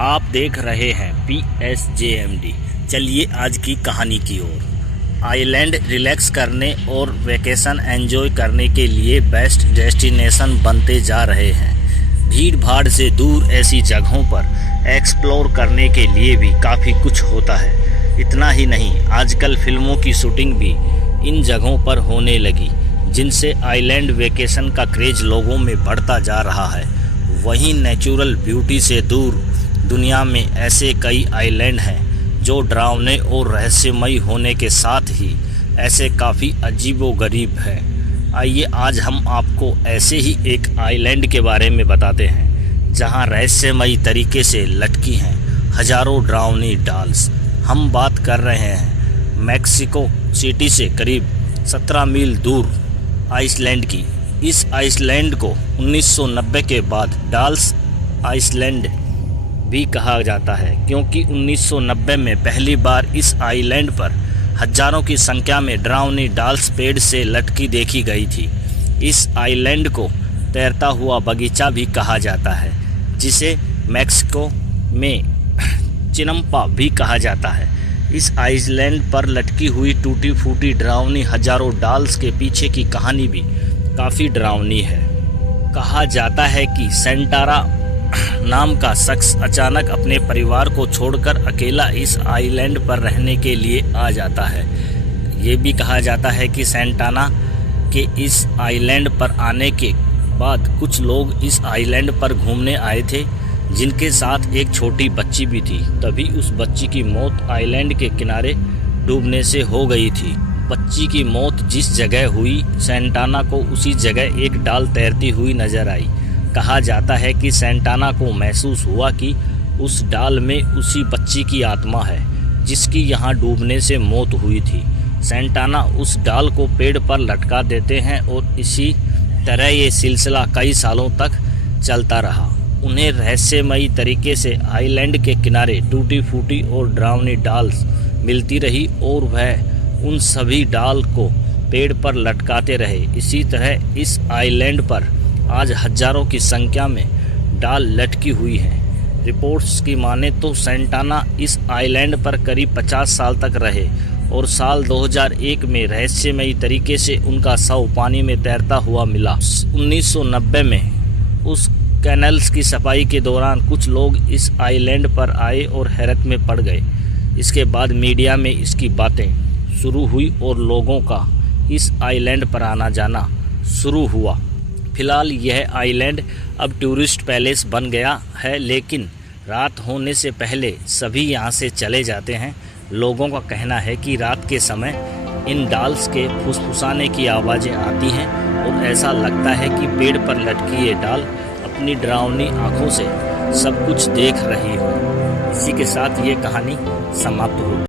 आप देख रहे हैं PSJMD। चलिए आज की कहानी की ओर। आइलैंड रिलैक्स करने और वैकेशन एंजॉय करने के लिए बेस्ट डेस्टिनेशन बनते जा रहे हैं। भीड़ भाड़ से दूर ऐसी जगहों पर एक्सप्लोर करने के लिए भी काफ़ी कुछ होता है। इतना ही नहीं, आजकल फिल्मों की शूटिंग भी इन जगहों पर होने लगी, जिनसे आइलैंड वैकेशन का क्रेज लोगों में बढ़ता जा रहा है। वहीं नेचुरल ब्यूटी से दूर दुनिया में ऐसे कई आइलैंड हैं जो डरावने और रहस्यमयी होने के साथ ही ऐसे काफ़ी अजीबोगरीब हैं। आइए आज हम आपको ऐसे ही एक आइलैंड के बारे में बताते हैं जहां रहस्यमयी तरीके से लटकी हैं हजारों डरावनी डॉल्स। हम बात कर रहे हैं मैक्सिको सिटी से करीब 17 मील दूर आइसलैंड की। इस आइसलैंड को 1990 के बाद डॉल्स आइसलैंड भी कहा जाता है, क्योंकि 1990 में पहली बार इस आइलैंड पर हजारों की संख्या में डरावनी डॉल्स पेड़ से लटकी देखी गई थी। इस आइलैंड को तैरता हुआ बगीचा भी कहा जाता है, जिसे मैक्सिको में चिनम्पा भी कहा जाता है। इस आइलैंड पर लटकी हुई टूटी फूटी डरावनी हजारों डॉल्स के पीछे की कहानी भी काफ़ी डरावनी है। कहा जाता है कि सेंटारा नाम का शख्स अचानक अपने परिवार को छोड़कर अकेला इस आइलैंड पर रहने के लिए आ जाता है। ये भी कहा जाता है कि सेंटाना के इस आइलैंड पर आने के बाद कुछ लोग इस आइलैंड पर घूमने आए थे, जिनके साथ एक छोटी बच्ची भी थी। तभी उस बच्ची की मौत आइलैंड के किनारे डूबने से हो गई थी। बच्ची की मौत जिस जगह हुई, सेंटाना को उसी जगह एक डाल तैरती हुई नजर आई। कहा जाता है कि सेंटाना को महसूस हुआ कि उस डाल में उसी बच्ची की आत्मा है जिसकी यहाँ डूबने से मौत हुई थी। सेंटाना उस डाल को पेड़ पर लटका देते हैं और इसी तरह ये सिलसिला कई सालों तक चलता रहा। उन्हें रहस्यमयी तरीके से आइलैंड के किनारे टूटी फूटी और डरावनी डाल्स मिलती रही और वह उन सभी डाल को पेड़ पर लटकाते रहे। इसी तरह इस आइलैंड पर आज हजारों की संख्या में डाल लटकी हुई हैं। रिपोर्ट्स की माने तो सेंटाना इस आइलैंड पर करीब 50 साल तक रहे और साल 2001 में रहस्यमयी तरीके से उनका शव पानी में तैरता हुआ मिला। 1990 में उस कैनल्स की सफाई के दौरान कुछ लोग इस आइलैंड पर आए और हैरत में पड़ गए। इसके बाद मीडिया में इसकी बातें शुरू हुई और लोगों का इस आइलैंड पर आना जाना शुरू हुआ। फिलहाल यह आइलैंड अब टूरिस्ट पैलेस बन गया है, लेकिन रात होने से पहले सभी यहां से चले जाते हैं। लोगों का कहना है कि रात के समय इन डॉल्स के फुसफुसाने की आवाज़ें आती हैं और ऐसा लगता है कि पेड़ पर लटकी ये डॉल अपनी डरावनी आंखों से सब कुछ देख रही हो। इसी के साथ ये कहानी समाप्त हो।